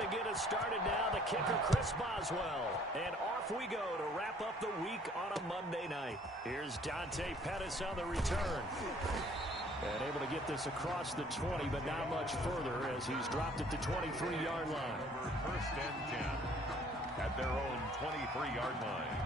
to get us started now, the kicker, Chris Boswell. And off we go to wrap up the week on a Monday night. Here's Dante Pettis on the return. And able to get this across the 20, but not much further as he's dropped it to 23-yard line. First and 10 at their own 23-yard line.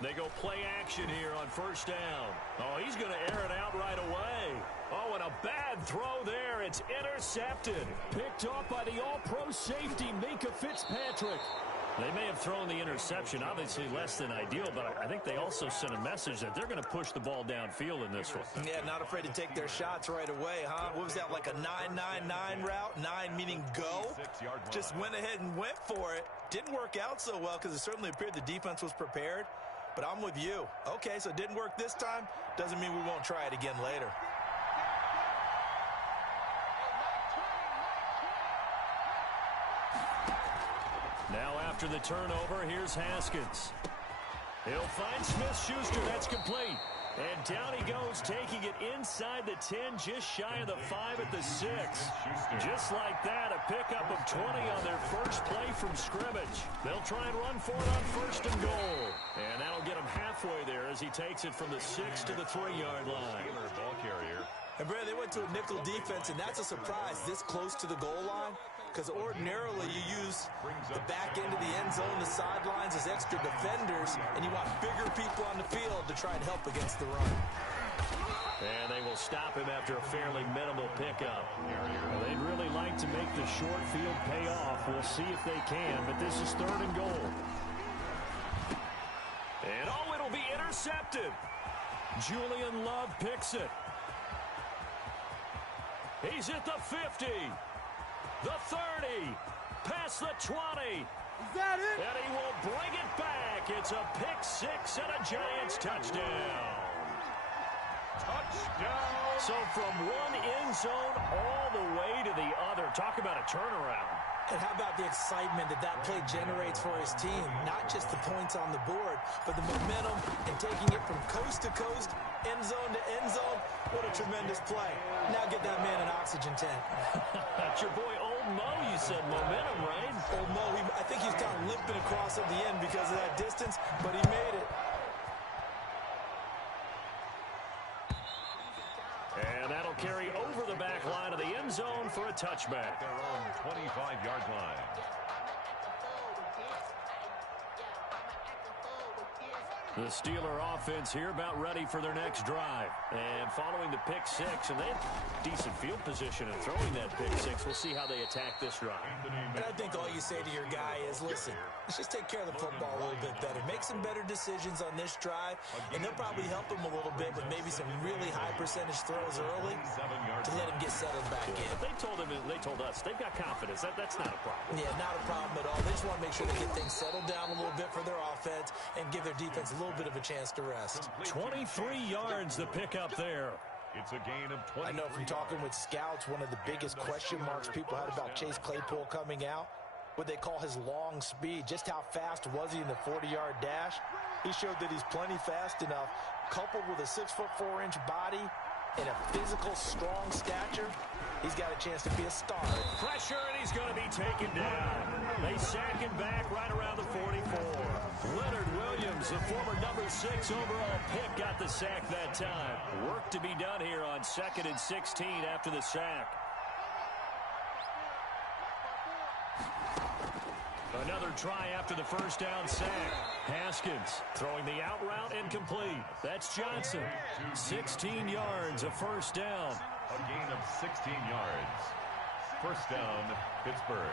They go play action here on first down. Oh, he's going to air it out right away. Oh, and a bad throw there. It's intercepted. Picked off by the all-pro safety, Minka Fitzpatrick. They may have thrown the interception, obviously less than ideal, but I think they also sent a message that they're going to push the ball downfield in this one. Yeah, not afraid to take their shots right away, huh? What was that, like a 9-9-9 route? 9 meaning go? Just went ahead and went for it. Didn't work out so well because it certainly appeared the defense was prepared. But I'm with you. Okay, so it didn't work this time. Doesn't mean we won't try it again later. Now after the turnover, here's Haskins. He'll find Smith-Schuster. That's complete. And down he goes, taking it inside the 10, just shy of the 5 at the 6. Just like that, a pickup of 20 on their first play from scrimmage. They'll try and run for it on first and goal. And that'll get him halfway there as he takes it from the 6 to the 3-yard line. Ball carrier. And, Brad, they went to a nickel defense, and that's a surprise this close to the goal line. Because ordinarily you use the back end of the end zone, the sidelines as extra defenders, and you want bigger people on the field to try and help against the run. And they will stop him after a fairly minimal pickup. Well, they'd really like to make the short field pay off. We'll see if they can, but this is 3rd and goal. And, oh, it'll be intercepted. Julian Love picks it. He's at the 50. The 30, past the 20. Is that it? And he will bring it back. It's a pick-6 and a Giants touchdown. Touchdown. So from one end zone all the way to the other. Talk about a turnaround. And how about the excitement that that play generates for his team? Not just the points on the board, but the momentum and taking it from coast to coast, end zone to end zone. What a tremendous play. Now get that man an oxygen tank. That's your boy Old Mo, you said momentum, right? Old Mo, I think he's kind of limping across at the end because of that distance, but he made it. And that'll carry over the back line of the end zone for a touchback. Their own 25-yard line. The Steeler offense here about ready for their next drive. And following the pick-6, and they have decent field position in throwing that pick-6. We'll see how they attack this drive. And I think all you say to your guy is, listen, let's just take care of the football a little bit better. Make some better decisions on this drive, and they'll probably help him a little bit with maybe some really high percentage throws early to let him get settled back in. But they told us they've got confidence. That's not a problem. Yeah, not a problem at all. They just want to make sure they get things settled down a little bit for their offense and give their defense a little bit of a chance to rest. 23 yards the pickup there. It's a gain of 20. I know from talking with scouts, one of the biggest question marks people had about Chase Claypool coming out, what they call his long speed. Just how fast was he in the 40-yard dash? He showed that he's plenty fast enough, coupled with a 6'4" body and a physical, strong stature. He's got a chance to be a star. Pressure, and he's going to be taken down. They sack him back right around the 44. Leonard Williams, the former number 6 overall pick, got the sack that time. Work to be done here on 2nd and 16 after the sack. Another try after the first down sack. Haskins throwing the out route incomplete. That's Johnson. 16 yards, a first down. A gain of 16 yards. First down, Pittsburgh.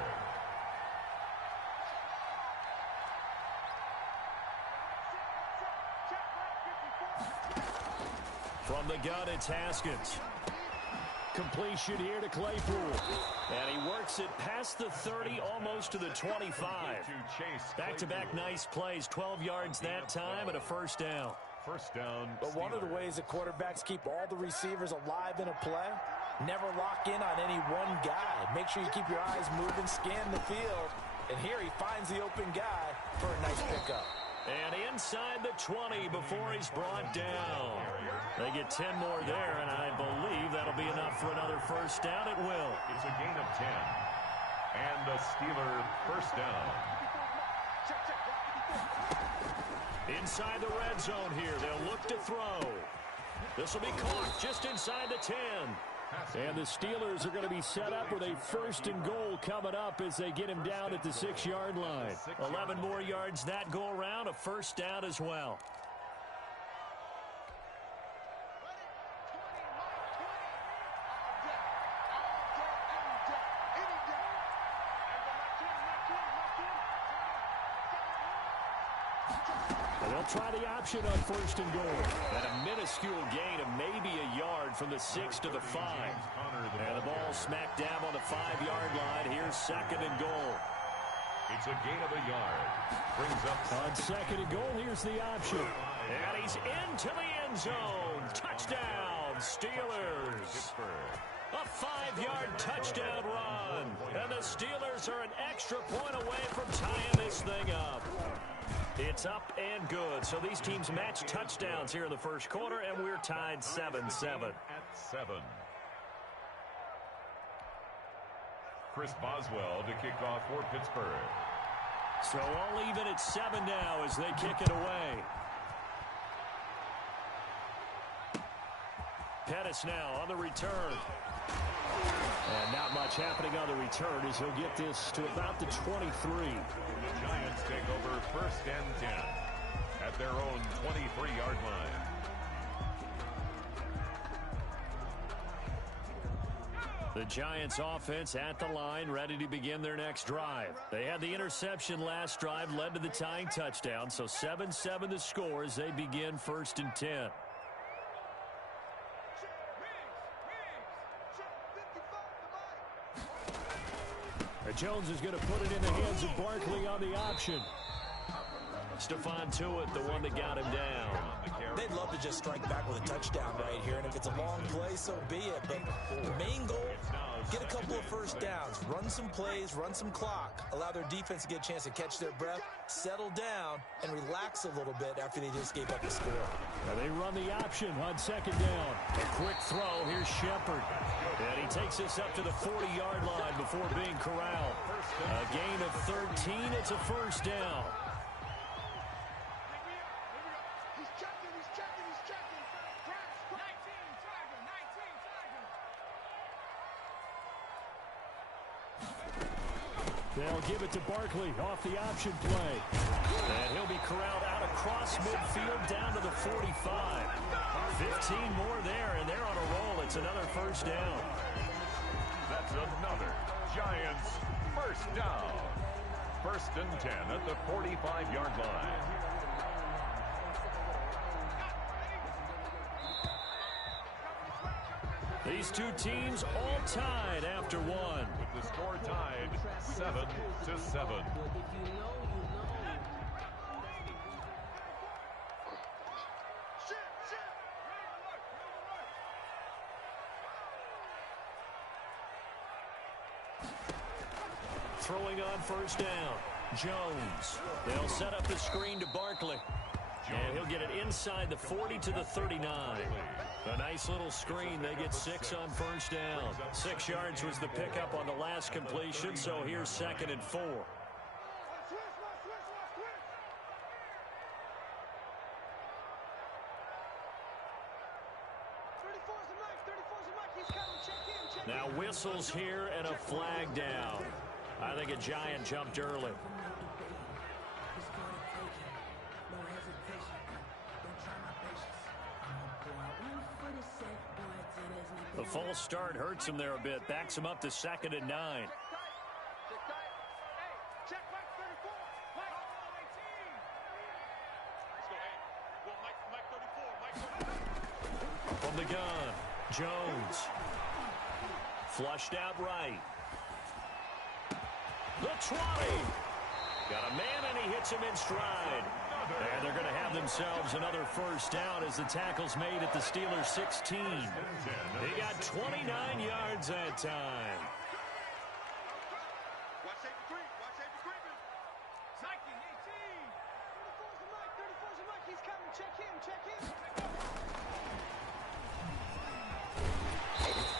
From the gun, it's Haskins. completion here to Claypool. And he works it past the 30, almost to the 25. Back-to-back nice plays, 12 yards that time and a first down. First down. But one of the ways that quarterbacks keep all the receivers alive in a play, never lock in on any one guy. Make sure you keep your eyes moving, scan the field. And here he finds the open guy for a nice pickup. And inside the 20 before he's brought down. They get 10 more there, and I believe that'll be enough for another first down. It will. It's a gain of 10. And a Steeler first down. Inside the red zone here. They'll look to throw. This will be caught just inside the 10. And the Steelers are going to be set up with a first and goal coming up as they get him down at the 6-yard line. 11 more yards that go around, a first down as well. They'll try the option on first and goal. And a minuscule gain of maybe a yard from the 6 to the 5. And the ball smack dab on the 5-yard line. Here's second and goal. It's a gain of a yard. Brings up on second and goal. Here's the option. And he's into the end zone. Touchdown, Steelers. A 5-yard touchdown run. And the Steelers are an extra point away from tying this thing up. It's up and good. So these teams match touchdowns here in the first quarter, and we're tied 7-7. At 7. Chris Boswell to kick off for Pittsburgh. So all even at 7 now as they kick it away. Pettis now on the return. And not much happening on the return as he'll get this to about the 23. The Giants take over first and 10 at their own 23-yard line. The Giants offense at the line, ready to begin their next drive. They had the interception last drive, led to the tying touchdown, so 7-7 the score as they begin first and 10. Jones is going to put it in the hands of Barkley on the option. Stephon Tuitt, the one that got him down. They'd love to just strike back with a touchdown right here, and if it's a long play, so be it. But the main goal, get a couple of first downs, run some plays, run some clock, allow their defense to get a chance to catch their breath, settle down, and relax a little bit after they just gave up the score. Now they run the option on second down. A quick throw. Here's Shepard. And he takes this up to the 40-yard line before being corralled. A gain of 13. It's a first down. They'll give it to Barkley off the option play. And he'll be corralled out across midfield down to the 45. 15 more there, and they're on a roll. It's another first down. That's another Giants first down. First and 10 at the 45-yard line. These two teams all tied after one. With the score tied 7-7. Throwing on first down. Jones. They'll set up the screen to Barkley. And he'll get it inside the 40 to the 39. A nice little screen. They get 6 on first down. 6 yards was the pickup on the last completion, so here's second and 4. Now whistles here and a flag down. I think a Giant jumped early. The false start hurts him there a bit. Backs him up to second and 9. From the gun, Jones. Flushed out right. The 20. Got a man, and he hits him in stride. And they're going to have themselves another first down as the tackle's made at the Steelers' 16. They got 29 yards that time.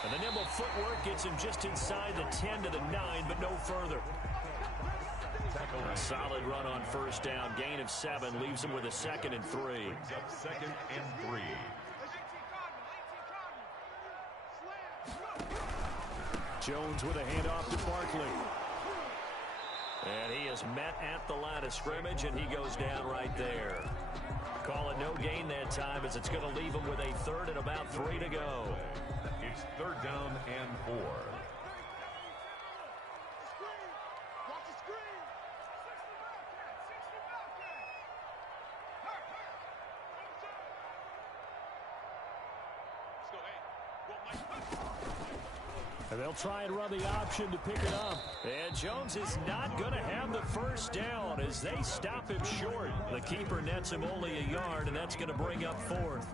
And the nimble footwork gets him just inside the 10 to the 9, but no further. A solid run on first down. Gain of 7 leaves him with a 2nd and 3. Second and 3. Jones with a handoff to Barkley. And he is met at the line of scrimmage, and he goes down right there. Call it no gain that time, as it's going to leave him with a 3rd and about 3 to go. It's 3rd down and 4. And they'll try and run the option to pick it up. And Jones is not going to have the first down as they stop him short. The keeper nets him only a yard, and that's going to bring up 4th.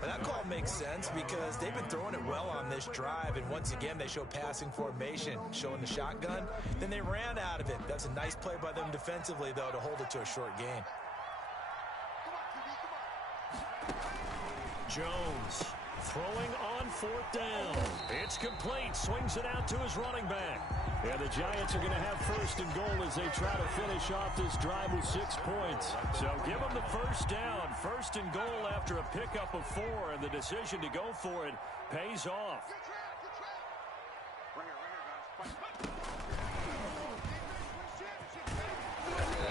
That call makes sense because they've been throwing it well on this drive, and once again they show passing formation, showing the shotgun. Then they ran out of it. That's a nice play by them defensively, though, to hold it to a short gain. Jones throwing on 4th down. It's complete. Swings it out to his running back. And the Giants are going to have 1st and goal as they try to finish off this drive with 6 points. So give them the first down. 1st and goal after a pickup of 4, and the decision to go for it pays off.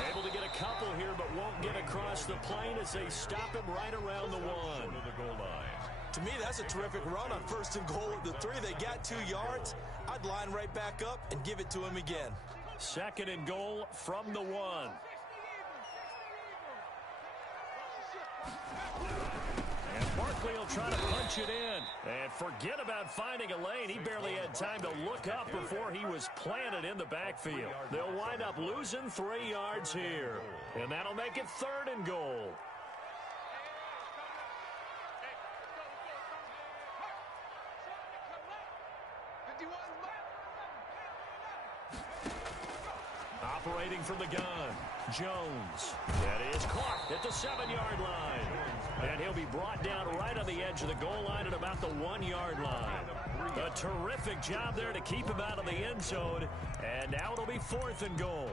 Able to get a couple here, but won't get across the plane as they stop him right around the 1. To me, that's a terrific run on 1st and goal at the 3. They got 2 yards. I'd line right back up and give it to him again. 2nd and goal from the 1. And Barkley will try to punch it in. And forget about finding a lane. He barely had time to look up before he was planted in the backfield. They'll wind up losing 3 yards here. And that'll make it 3rd and goal. Operating from the gun, Jones. That is caught at the 7-yard line. And he'll be brought down right on the edge of the goal line at about the 1-yard line. A terrific job there to keep him out of the end zone. And now it'll be 4th and goal.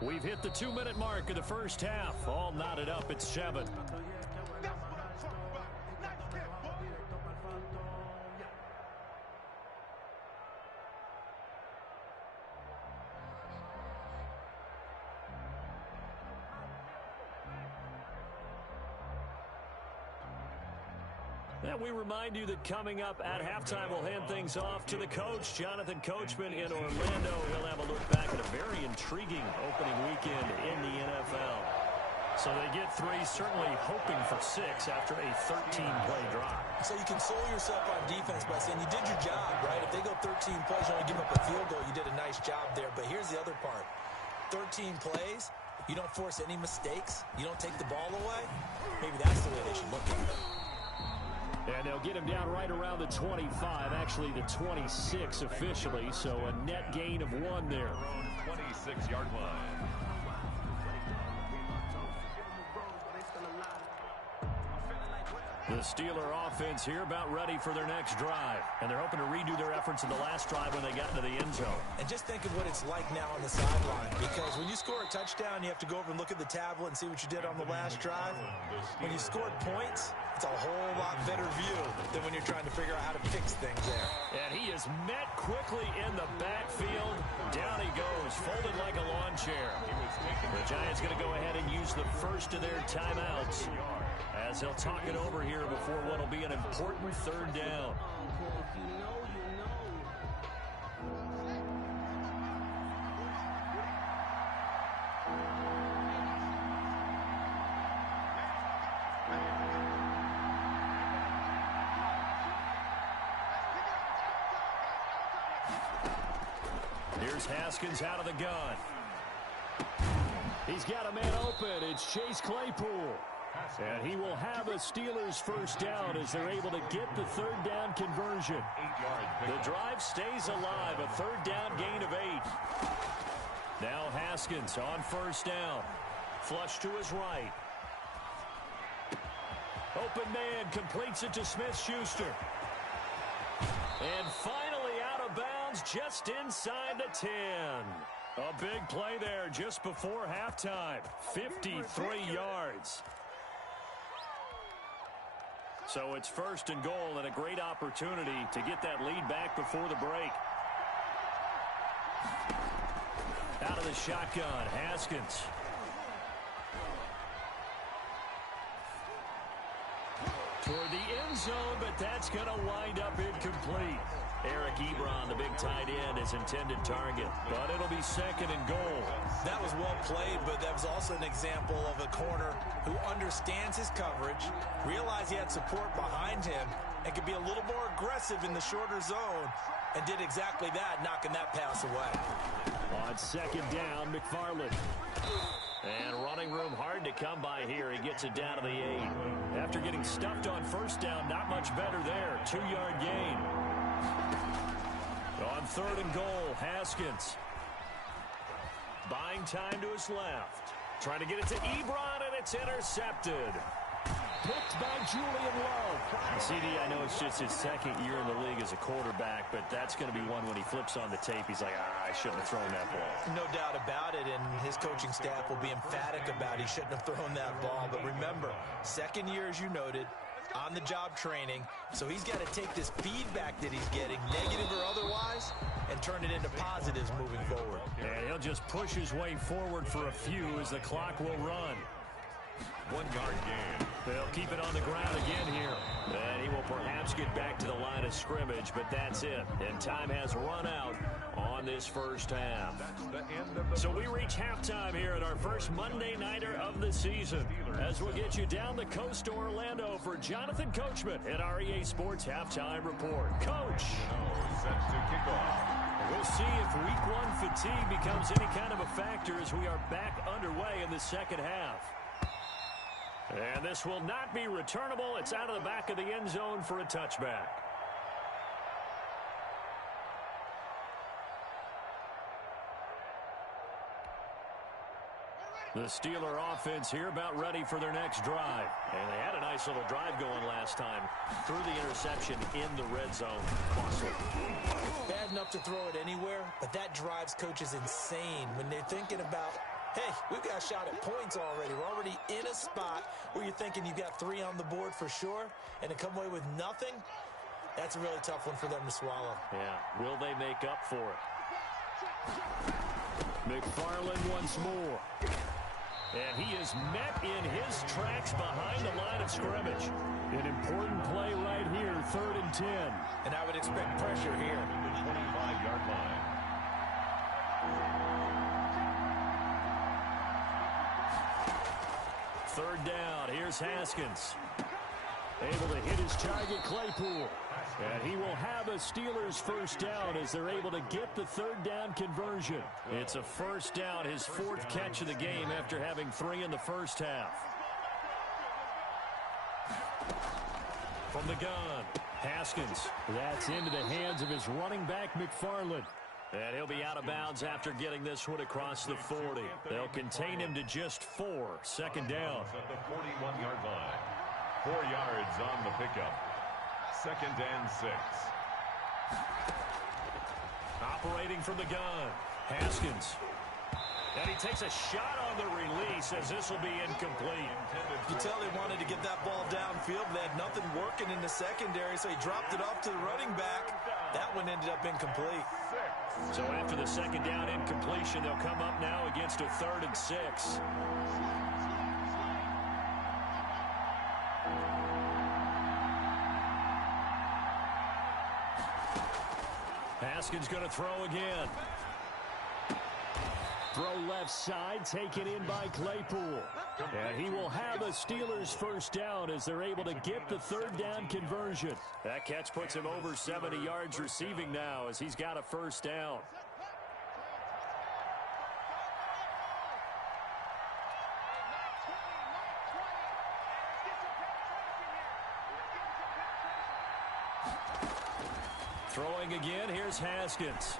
We've hit the 2-minute mark of the first half. All knotted up at 7. And we remind you that coming up at halftime, we'll hand things off to the coach, Jonathan Coachman in Orlando. He'll have a look back at a very intriguing opening weekend in the NFL. So they get 3, certainly hoping for 6 after a 13-play drive. So you console yourself on defense by saying you did your job, right? If they go 13 plays, you only give up a field goal, you did a nice job there. But here's the other part. 13 plays, you don't force any mistakes, you don't take the ball away. Maybe that's the way they should look at it. And they'll get him down right around the 25, actually the 26 officially, so a net gain of 1 there. 26-yard line. The Steeler offense here about ready for their next drive. And they're hoping to redo their efforts in the last drive when they got into the end zone. And just think of what it's like now on the sideline. Because when you score a touchdown, you have to go over and look at the tablet and see what you did on the last drive. When you scored points, it's a whole lot better view than when you're trying to figure out how to fix things there. And he is met quickly in the backfield. Down he goes, folded like a lawn chair. The Giants going to go ahead and use the first of their timeouts as they'll talk it over here before what will be an important 3rd down. Here's Haskins out of the gun. He's got a man open. It's Chase Claypool. And he will have a Steelers first down as they're able to get the third down conversion. The drive stays alive. A third down gain of 8. Now Haskins on first down. Flush to his right. Open man completes it to Smith-Schuster. And finally out of bounds just inside the 10. A big play there just before halftime. 53 yards. So it's first and goal and a great opportunity to get that lead back before the break. Out of the shotgun, Haskins. Toward the end zone, but that's going to wind up incomplete. Eric Ebron, the big tight end, is intended target, but it'll be second and goal. That was well played, but that was also an example of a corner who understands his coverage, realized he had support behind him, and could be a little more aggressive in the shorter zone, and did exactly that, knocking that pass away. On second down, McFarland. And running room hard to come by here. He gets it down to the 8. After getting stuffed on first down, not much better there. 2-yard gain. On third and goal, Haskins. Buying time to his left. Trying to get it to Ebron, and it's intercepted. Picked by Julian Love. CD, I know it's just his second year in the league as a quarterback, but that's going to be one when he flips on the tape. He's like, I shouldn't have thrown that ball. No doubt about it, and his coaching staff will be emphatic about he shouldn't have thrown that ball. But remember, second year, as you noted, on-the-job training, so he's got to take this feedback that he's getting, negative or otherwise, and turn it into positives moving forward. And he'll just push his way forward for a few as the clock will run. 1-yard gain. They'll keep it on the ground again here. And he will perhaps get back to the line of scrimmage, but that's it. And time has run out on this first half. So we reach halftime here at our first Monday Nighter of the season. As we'll get you down the coast to Orlando for Jonathan Coachman at our EA Sports Halftime Report. Coach. Set to kick off. We'll see if week 1 fatigue becomes any kind of a factor as we are back underway in the second half. And this will not be returnable. It's out of the back of the end zone for a touchback. The Steeler offense here about ready for their next drive. And they had a nice little drive going last time. Threw the interception in the red zone. Costly. Bad enough to throw it anywhere, but that drives coaches insane when they're thinking about, hey, we've got a shot at points already. We're already in a spot where you're thinking you've got 3 on the board for sure, and to come away with nothing, that's a really tough one for them to swallow. Yeah, will they make up for it? McFarland once more. And he is met in his tracks behind the line of scrimmage. An important play right here, 3rd and 10. And I would expect pressure here. The 25-yard line. Third down, here's Haskins. Able to hit his target, Claypool. And he will have a Steelers first down as they're able to get the third down conversion. It's a first down, his 4th catch of the game after having 3 in the first half. From the gun, Haskins. That's into the hands of his running back, McFarland. And he'll be out of bounds after getting this one across the 40. They'll contain him to just 4. Second down. At the 41-yard line. 4 yards on the pickup. 2nd and 6. Operating from the gun, Haskins. And he takes a shot on the release as this will be incomplete. You tell they wanted to get that ball downfield. They had nothing working in the secondary, so he dropped it off to the running back. That one ended up incomplete. So after the second down incompletion, they'll come up now against a 3rd and 6. Haskins going to throw again. Throw left side, taken in by Claypool. And he will have a Steelers first down as they're able to get the third down conversion. That catch puts him over 70 yards receiving now as he's got a first down. Throwing again, here's Haskins.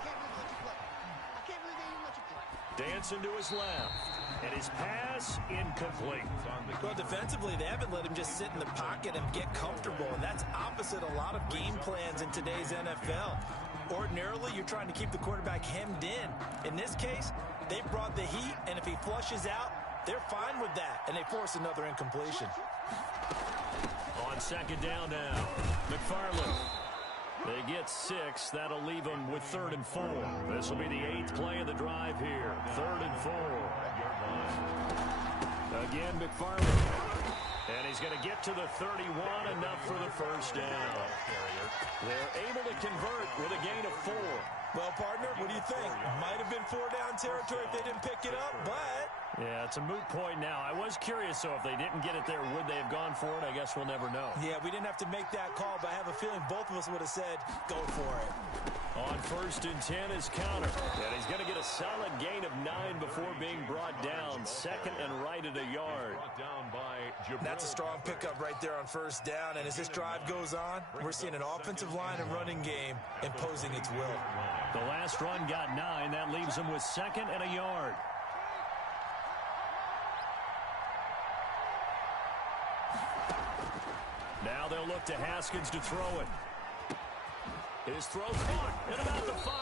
Dancing to his left. And his pass incomplete. Well, defensively, they haven't let him just sit in the pocket and get comfortable, and that's opposite a lot of game plans in today's NFL. Ordinarily, you're trying to keep the quarterback hemmed in. In this case, they brought the heat, and if he flushes out, they're fine with that, and they force another incompletion. On second down now, McFarland. They get 6. That'll leave them with 3rd and 4. This will be the 8th play of the drive here. 3rd and 4. Again, McFarland. And he's going to get to the 31, enough for the first down. They're able to convert with a gain of 4. Well, partner, what do you think? Might have been 4-down territory if they didn't pick it up, but... Yeah, it's a moot point now. I was curious, so if they didn't get it there, would they have gone for it? I guess we'll never know. Yeah, we didn't have to make that call, but I have a feeling both of us would have said, go for it. On 1st and 10 is counter. And he's going to get a solid gain of 9 before being brought down. 2nd and right at a yard. That's a strong pickup right there on 1st down. And as this drive goes on, we're seeing an offensive line and running game imposing its will. The last run got 9. That leaves him with 2nd and a yard. Now they'll look to Haskins to throw it. His throw caught at about the 5.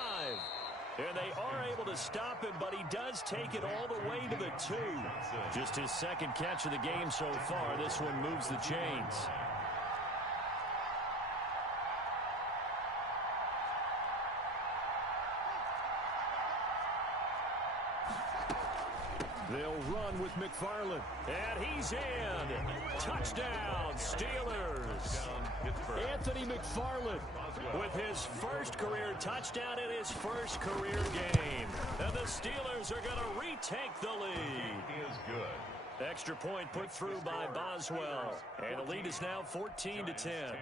And they are able to stop him, but he does take it all the way to the 2. Just his 2nd catch of the game so far. This one moves the chains. They'll run with McFarland. And he's in. Touchdown, Steelers. Anthony McFarland with his first career touchdown in his first career game. And the Steelers are going to retake the lead. Is good. Extra point put through by Boswell. And the lead is now 14-10.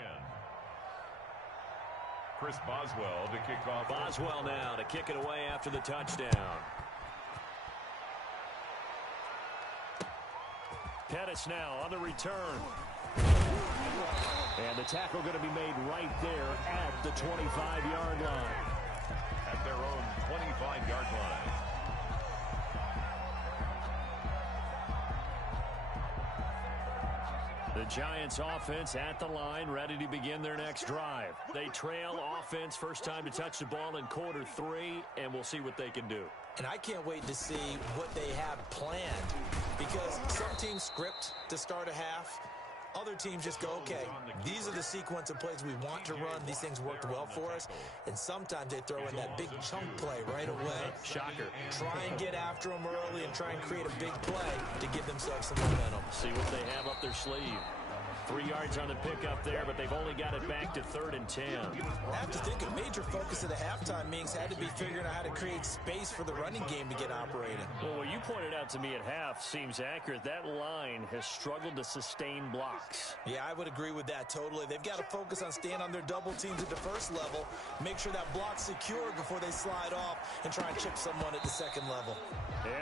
Chris Boswell to kick off. Boswell now to kick it away after the touchdown. Pettis now on the return. And the tackle going to be made right there at the 25-yard line. At their own 25-yard line. The Giants offense at the line, ready to begin their next drive. They trail offense, first time to touch the ball in quarter 3, and we'll see what they can do. And I can't wait to see what they have planned, because some teams script to start a half. Other teams just go, okay, these are the sequence of plays we want to run. These things worked well for us. And sometimes they throw in that big chunk play right away. Shocker. Try and get after them early and try and create a big play to give themselves some momentum. See what they have up their sleeve. 3 yards on the pickup there, but they've only got it back to 3rd and 10. I have to think a major focus of the halftime meetings had to be figuring out how to create space for the running game to get operating. Well, what you pointed out to me at half seems accurate. That line has struggled to sustain blocks. Yeah, I would agree with that totally. They've got to focus on staying on their double teams at the first level, make sure that block's secured before they slide off and try and chip someone at the second level.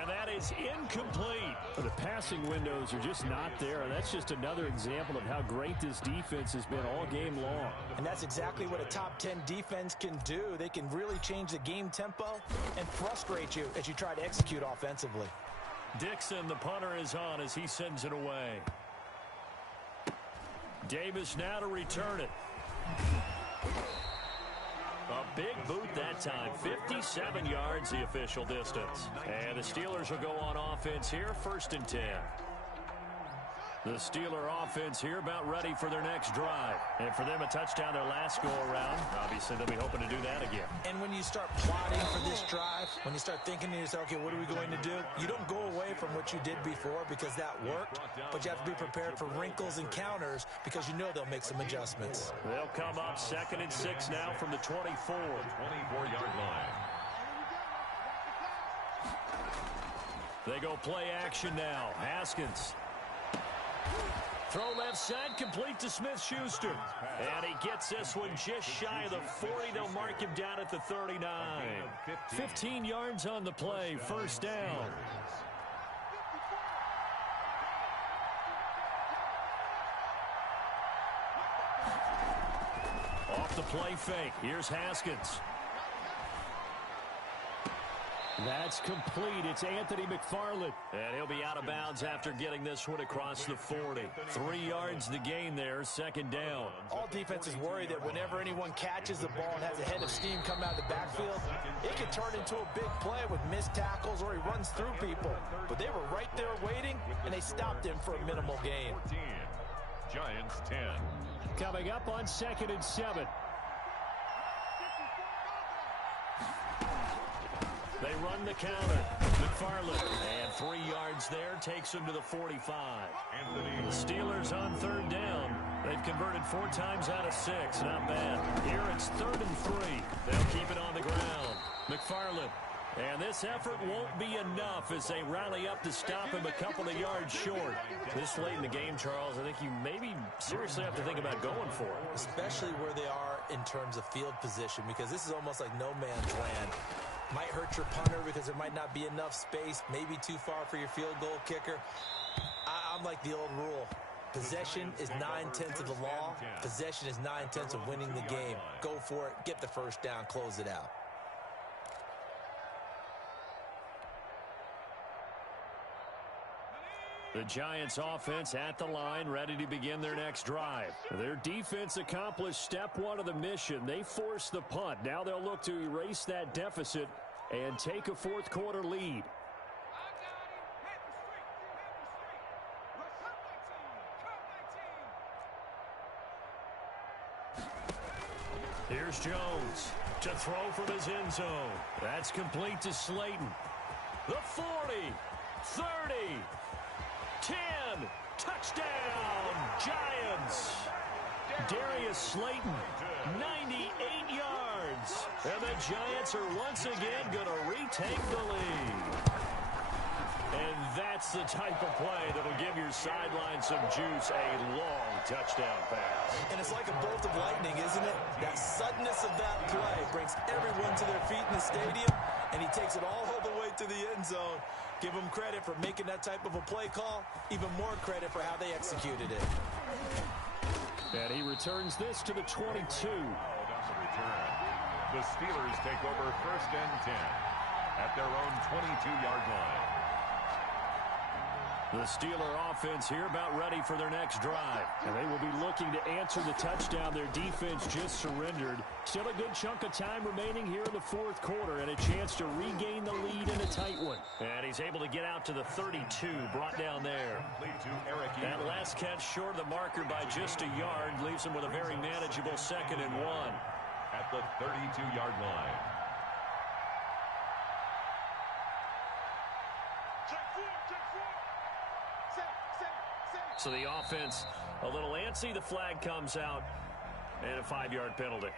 And that is incomplete. The passing windows are just not there. That's just another example of how great this defense has been all game long. And that's exactly what a top 10 defense can do. They can really change the game tempo and frustrate you as you try to execute offensively. Dixon, the punter, is on as he sends it away. Davis now to return it. A big boot that time. 57 yards the official distance. And the Steelers will go on offense here, 1st and 10. The Steeler offense here about ready for their next drive. And for them, a touchdown their last go-around. Obviously, they'll be hoping to do that again. And when you start plotting for this drive, when you start thinking to yourself, okay, what are we going to do? You don't go away from what you did before because that worked, but you have to be prepared for wrinkles and counters because you know they'll make some adjustments. They'll come up 2nd and 6 now from the 24. 24-yard line. They go play action now. Haskins. Throw left side, complete to Smith-Schuster. And he gets this one just shy of the 40. They'll mark him down at the 39. 15 yards on the play, 1st down. Off the play fake. Here's Haskins. That's complete. It's Anthony McFarland. And he'll be out of bounds after getting this one across the 40. 3 yards to gain there, second down. All defenses worry that whenever anyone catches the ball and has a head of steam come out of the backfield, it can turn into a big play with missed tackles or he runs through people. But they were right there waiting, and they stopped him for a minimal gain. 14. Giants 10. Coming up on 2nd and 7. They run the counter. McFarland. And 3 yards there takes him to the 45. Anthony. The Steelers on 3rd down. They've converted 4 times out of 6. Not bad. Here it's 3rd and 3. They'll keep it on the ground. McFarland. And this effort won't be enough as they rally up to stop him a couple of yards short. This late in the game, Charles, I think you maybe seriously have to think about going for it. Especially where they are in terms of field position, because this is almost like no man's land. Might hurt your punter because there might not be enough space, maybe too far for your field goal kicker. I'm like the old rule. Possession is 9/10 of the law. Possession is 9/10 of winning the game. Go for it, get the first down, close it out. The Giants offense at the line, ready to begin their next drive. Their defense accomplished step 1 of the mission. They forced the punt. Now they'll look to erase that deficit and take a 4th quarter lead. Here's Jones to throw from his end zone. That's complete to Slayton. The 40, 30, 10, touchdown, Giants. Darius Slayton, 98 yards. And the Giants are once again going to retake the lead. And that's the type of play that'll give your sideline some juice, a long touchdown pass. And it's like a bolt of lightning, isn't it? That suddenness of that play brings everyone to their feet in the stadium, and he takes it all the way to the end zone. Give him credit for making that type of a play call, even more credit for how they executed it. And he returns this to the 22. On the return, the Steelers take over 1st and 10 at their own 22-yard line. The Steeler offense here about ready for their next drive. And they will be looking to answer the touchdown their defense just surrendered. Still a good chunk of time remaining here in the 4th quarter and a chance to regain the lead in a tight one. And he's able to get out to the 32, brought down there. That last catch short of the marker by just a yard leaves him with a very manageable 2nd and 1. At the 32-yard line. So the offense a little antsy. The flag comes out and a 5-yard penalty.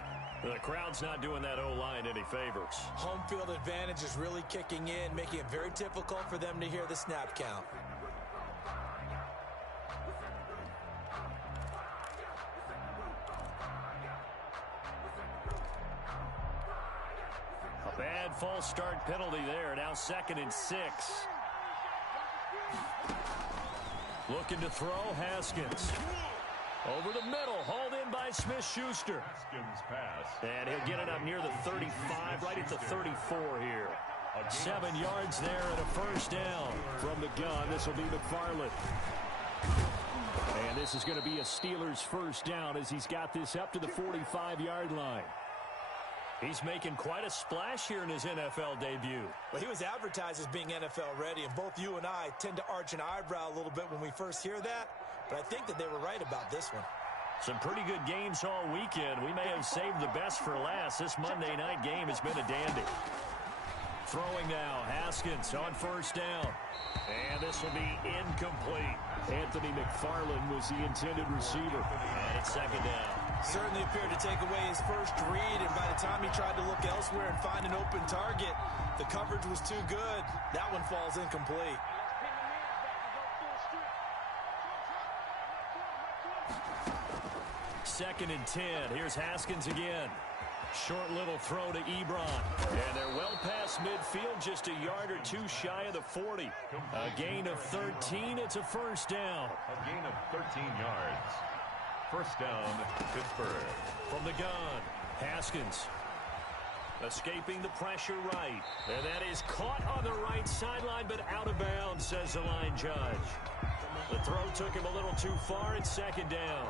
The crowd's not doing that O-line any favors. Home field advantage is really kicking in, making it very difficult for them to hear the snap count. A bad false start penalty there. Now 2nd and 6. Looking to throw, Haskins. Over the middle, hauled in by Smith-Schuster. Haskins pass. And he'll get it up near the 35, right at the 34 here. 7 yards there and a 1st down from the gun. This will be McFarland. And this is going to be a Steelers 1st down as he's got this up to the 45-yard line. He's making quite a splash here in his NFL debut. Well, he was advertised as being NFL ready, and both you and I tend to arch an eyebrow a little bit when we first hear that, but I think that they were right about this one. Some pretty good games all weekend. We may have saved the best for last. This Monday night game has been a dandy. Throwing now, Haskins on 1st down. And this will be incomplete. Anthony McFarland was the intended receiver. And it's 2nd down. Certainly appeared to take away his first read, and by the time he tried to look elsewhere and find an open target, the coverage was too good. That one falls incomplete. Second and 10. Here's Haskins again. Short little throw to Ebron. And they're well past midfield, just a yard or two shy of the 40. A gain of 13. It's a 1st down. A gain of 13 yards. First down, Pittsburgh. From the gun, Haskins. Escaping the pressure right. And that is caught on the right sideline, but out of bounds, says the line judge. The throw took him a little too far. It's second down.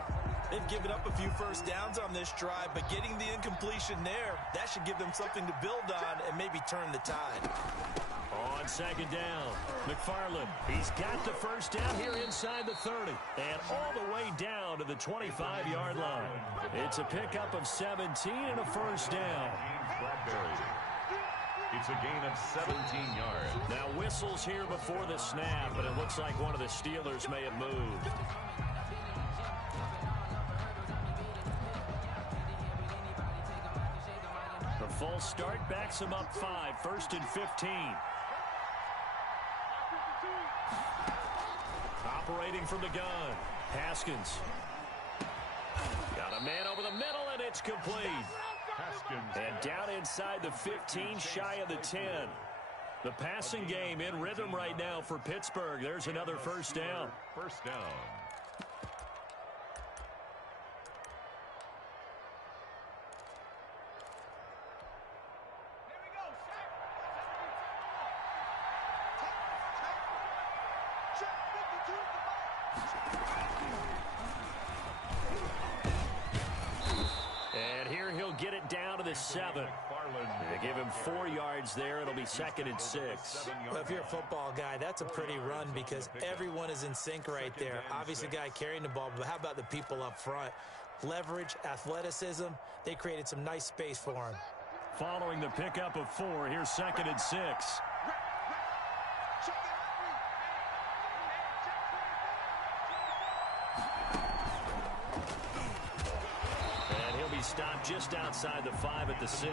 They've given up a few first downs on this drive, but getting the incompletion there, that should give them something to build on and maybe turn the tide. On second down, McFarland. He's got the first down here inside the 30 and all the way down to the 25-yard line. It's a pickup of 17 and a first down. It's a gain of 17 yards. Now whistles here before the snap, but it looks like one of the Steelers may have moved. The full start backs him up 5, 1st and 15. Operating from the gun, Haskins. Got a man over the middle, and it's complete. Haskins. And down inside the 15, shy of the 10. The passing game in rhythm right now for Pittsburgh. There's another first down. First down. And here he'll get it down to the 7. They give him 4 yards there. It'll be 2nd and 6. Well, if you're a football guy, that's a pretty run because everyone is in sync right there. Obviously, the guy carrying the ball, but how about the people up front? Leverage, athleticism, they created some nice space for him. Following the pickup of 4, here's 2nd and 6. Stopped just outside the 5 at the 6.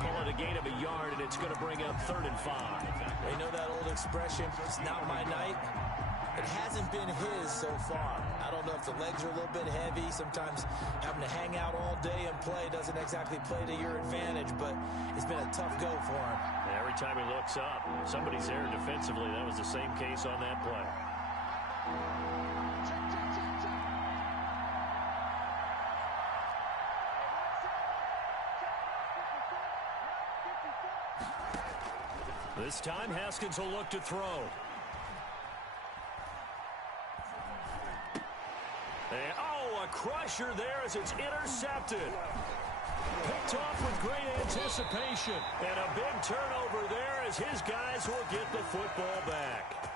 Call it a gain of a yard, and it's going to bring up 3rd and 5. You know that old expression, it's not my night? It hasn't been his so far. I don't know if the legs are a little bit heavy. Sometimes having to hang out all day and play doesn't exactly play to your advantage, but it's been a tough go for him. Every time he looks up, somebody's there defensively. That was the same case on that play. This time, Haskins will look to throw. And, a crusher there as it's intercepted. Picked off with great anticipation. And a big turnover there as his guys will get the football back.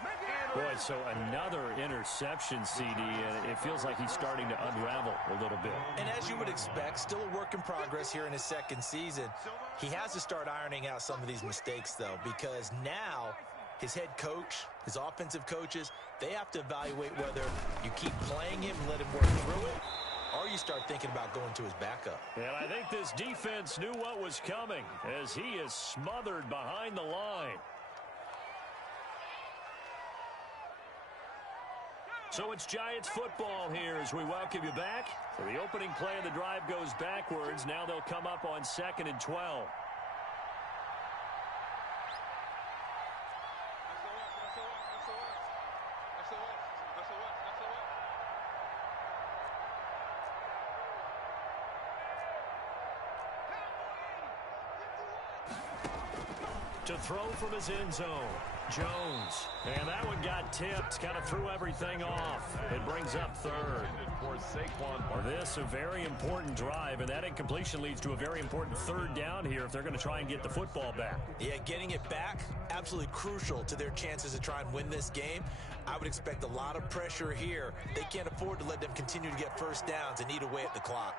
Boy, so another interception, CD, and it feels like he's starting to unravel a little bit. And as you would expect, still a work in progress here in his 2nd season. He has to start ironing out some of these mistakes, though, because now his head coach, his offensive coaches, they have to evaluate whether you keep playing him and let him work through it, or you start thinking about going to his backup. And I think this defense knew what was coming as he is smothered behind the line. So it's Giants football here as we welcome you back. So the opening play of the drive goes backwards. Now they'll come up on 2nd and 12. To throw from his end zone, Jones. And that one got tipped, kind of threw everything off. It brings up 3rd. This a very important drive, and that incompletion leads to a very important 3rd down here if they're going to try and get the football back. Yeah, getting it back, absolutely crucial to their chances to try and win this game. I would expect a lot of pressure here. They can't afford to let them continue to get first downs and eat away at the clock.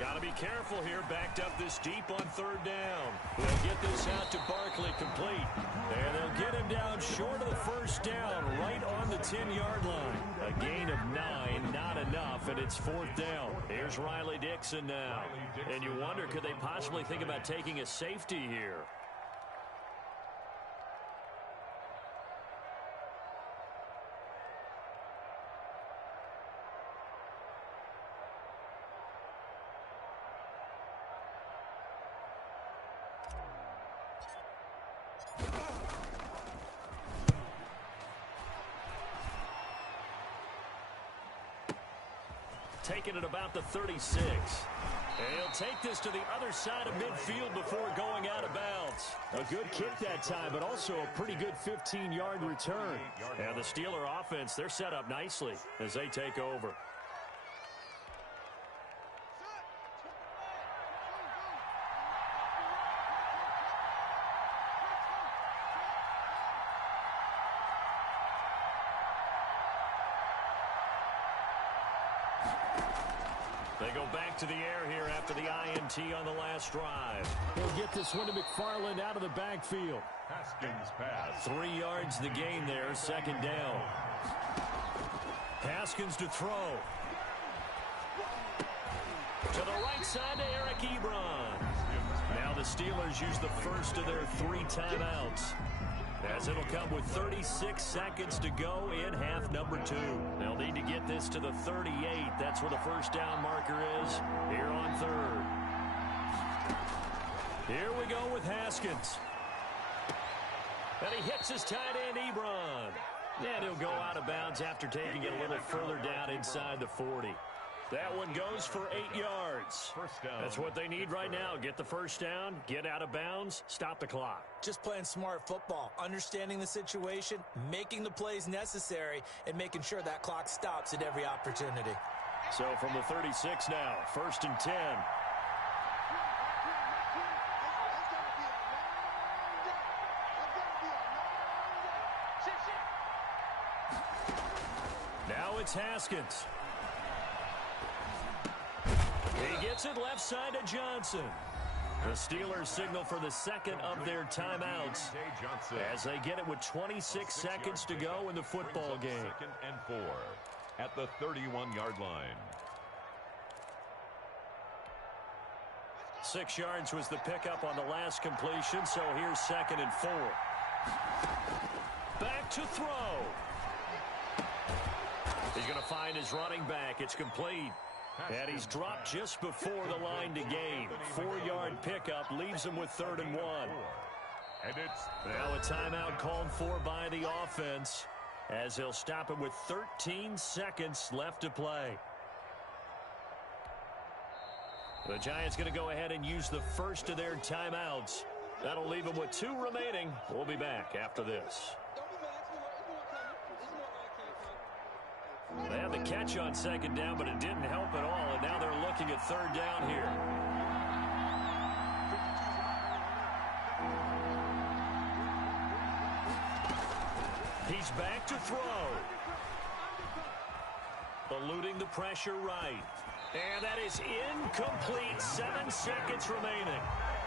Got to be careful here, backed up this deep on 3rd down. They'll get this out to Barkley complete. And they'll get him down short of the first down, right on the 10-yard line. A gain of 9, not enough, and it's 4th down. Here's Riley Dixon now. And you wonder, could they possibly think about taking a safety here? taken at about the 36. And he'll take this to the other side of midfield before going out of bounds. A good kick that time, but also a pretty good 15-yard return. And the Steeler offense, they're set up nicely as they take over. They go back to the air here after the INT on the last drive. He'll get this one to McFarland out of the backfield. Haskins pass. 3 yards the gain there, second down. Haskins to throw. To the right side to Eric Ebron. Now the Steelers use the first of their 3 timeouts, as it'll come with 36 seconds to go in half number 2. They'll need to get this to the 38. That's where the first down marker is here on third. Here we go with Haskins. And he hits his tight end, Ebron. And he'll go out of bounds after taking it a little further down inside the 40. That one goes for 8 yards. First down. That's what they need right now. Get the first down, get out of bounds, stop the clock. Just playing smart football, understanding the situation, making the plays necessary, and making sure that clock stops at every opportunity. So from the 36 now, first and 10. Now it's Haskins. He gets it left side to Johnson. The Steelers signal for the second of their timeouts as they get it with 26 seconds to go in the football game. 2nd and 4 at the 31-yard line. 6 yards was the pickup on the last completion, so here's 2nd and 4. Back to throw. He's going to find his running back. It's complete. And he's dropped just before the line to gain. 4-yard pickup leaves him with 3rd and 1. And it's now a timeout called for by the offense, as they'll stop him with 13 seconds left to play. The Giants going to go ahead and use the first of their timeouts. That'll leave them with 2 remaining. We'll be back after this. They had the catch on 2nd down, but it didn't help at all, and now they're looking at 3rd down here. He's back to throw. Eluding the pressure right. And that is incomplete. 7 seconds remaining.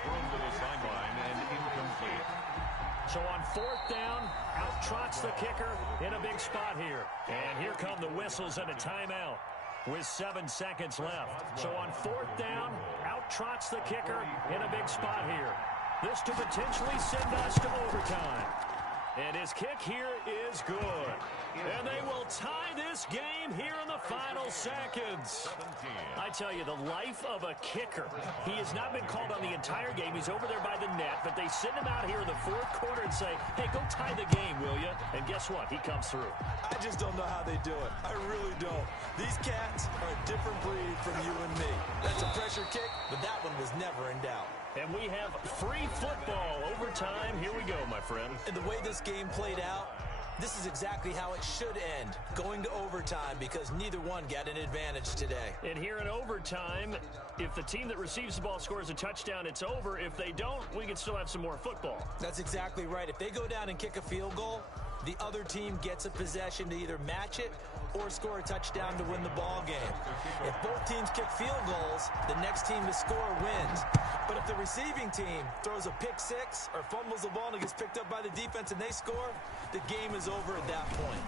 thrown to the sideline and incomplete. So on 4th down, out trots the kicker in a big spot here. And here come the whistles and a timeout with 7 seconds left. So on 4th down, out trots the kicker in a big spot here. This to potentially send us to overtime. And his kick here is good. And they will tie this game here in the final seconds. I tell you, the life of a kicker. He has not been called on the entire game. He's over there by the net, but they send him out here in the 4th quarter and say, hey, go tie the game, will you? And guess what? He comes through. I just don't know how they do it. I really don't. These cats are a different breed from you and me. That's a pressure kick, but that one was never in doubt. And we have free football overtime. Here we go, my friend. And the way this game played out, this is exactly how it should end, going to overtime, because neither one got an advantage today. And here in overtime, if the team that receives the ball scores a touchdown, it's over. If they don't, we can still have some more football. That's exactly right. If they go down and kick a field goal, the other team gets a possession to either match it or score a touchdown to win the ball game. If both teams kick field goals, the next team to score wins. But if the receiving team throws a pick six or fumbles the ball and it gets picked up by the defense and they score, the game is over at that point.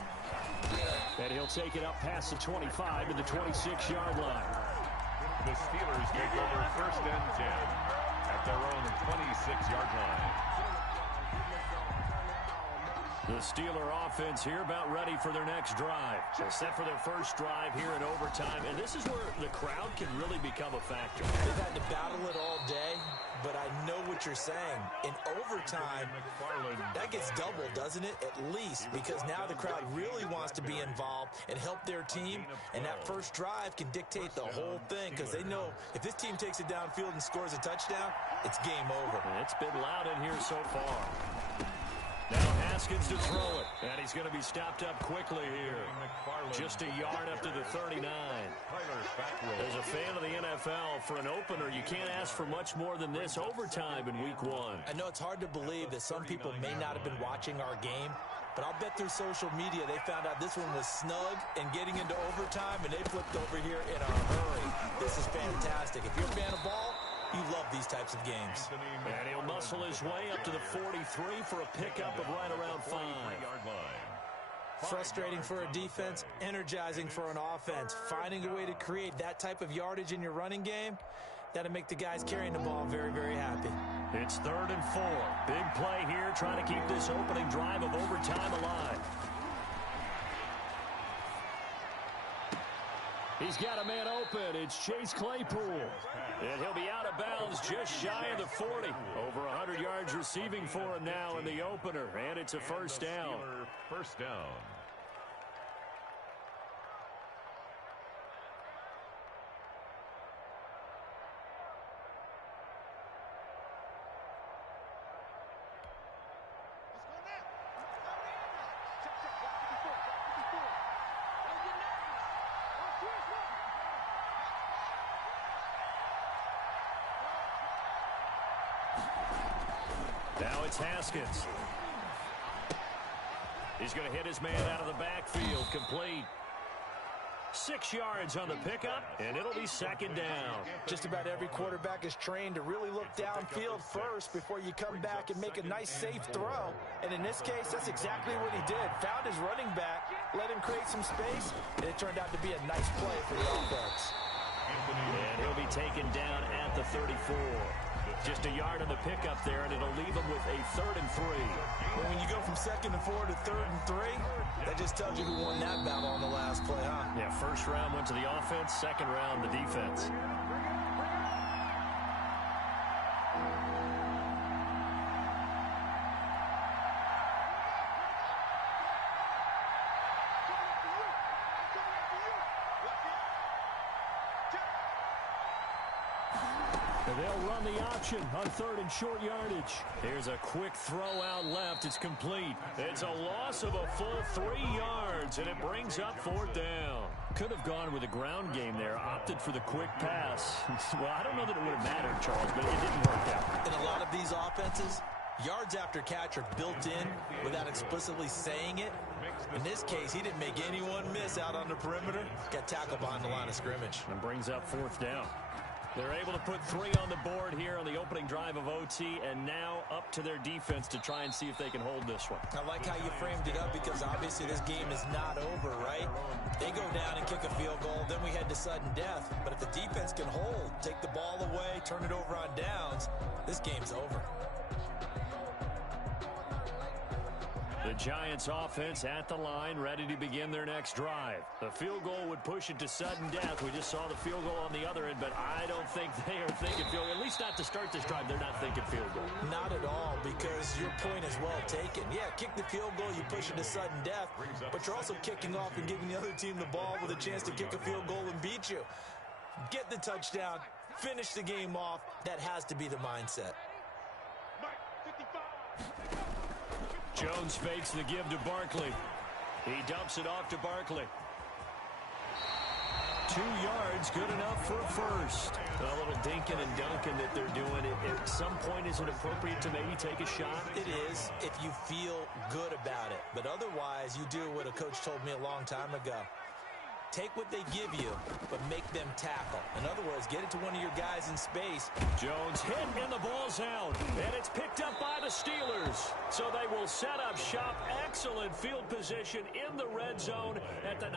And he'll take it up past the 25 to the 26-yard line. The Steelers take over 1st and 10 at their own 26-yard line. The Steeler offense here about ready for their next drive. They're set for their first drive here in overtime, and this is where the crowd can really become a factor. They've had to battle it all day, but I know what you're saying. In overtime, that gets doubled, doesn't it? At least, because now the crowd really wants to be involved and help their team, and that first drive can dictate the whole thing, because they know if this team takes it downfield and scores a touchdown, it's game over. It's been loud in here so far. Now Haskins to throw it, and he's going to be stopped up quickly here. Just a yard up to the 39. As a fan of the NFL, for an opener, you can't ask for much more than this overtime in Week 1. I know it's hard to believe that some people may not have been watching our game, but I'll bet through social media they found out this one was snug and getting into overtime, and they flipped over here in a hurry. This is fantastic. If you're a fan of ball, you love these types of games. And he'll muscle his way up to the 43 for a pickup of right around 5. Frustrating for a defense, energizing for an offense. Finding a way to create that type of yardage in your running game, that'll make the guys carrying the ball very, very happy. It's 3rd and 4. Big play here, trying to keep this opening drive of overtime alive. He's got a man open. It's Chase Claypool. And he'll be out of bounds just shy of the 40. Over 100 yards receiving for him now in the opener. And it's a first down. First down. Now it's Haskins. He's going to hit his man out of the backfield. Complete. 6 yards on the pickup, and it'll be 2nd down. Just about every quarterback is trained to really look downfield first before you come back and make a nice, safe throw. And in this case, that's exactly what he did. Found his running back, let him create some space, and it turned out to be a nice play for the offense. And he'll be taken down at the 34. Just a yard on the pickup there, and it'll leave him with a 3rd and 3. Well, when you go from 2nd and 4 to 3rd and 3, that just tells you who won that battle on the last play, huh? Yeah, first round went to the offense, second round the defense. They'll run the option on 3rd and short yardage. Here's a quick throw out left. It's complete. It's a loss of a full 3 yards, and it brings up 4th down. Could have gone with a ground game there. Opted for the quick pass. Well, I don't know that it would have mattered, Charles, but it didn't work out. In a lot of these offenses, yards after catch are built in without explicitly saying it. In this case, he didn't make anyone miss out on the perimeter. Got tackled behind the line of scrimmage. And brings up 4th down. They're able to put 3 on the board here on the opening drive of OT, and now up to their defense to try and see if they can hold this one. I like how you framed it up, because obviously this game is not over, right? They go down and kick a field goal, then we head to sudden death. But if the defense can hold, take the ball away, turn it over on downs, this game's over. The Giants offense at the line, ready to begin their next drive. The field goal would push it to sudden death. We just saw the field goal on the other end, but I don't think they are thinking field goal. At least not to start this drive, they're not thinking field goal. Not at all, because your point is well taken. Yeah, kick the field goal, you push it to sudden death, but you're also kicking off and giving the other team the ball with a chance to kick a field goal and beat you. Get the touchdown, finish the game off. That has to be the mindset. Jones fakes the give to Barkley. He dumps it off to Barkley. 2 yards, good enough for a first. A little dinking and dunking that they're doing. At some point, is it appropriate to maybe take a shot? It is, if you feel good about it. But otherwise, you do what a coach told me a long time ago. Take what they give you, but make them tackle. In other words, get it to one of your guys in space. Jones hit, and the ball's out. And it's picked up by the Steelers. So they will set up shop. Excellent field position in the red zone at the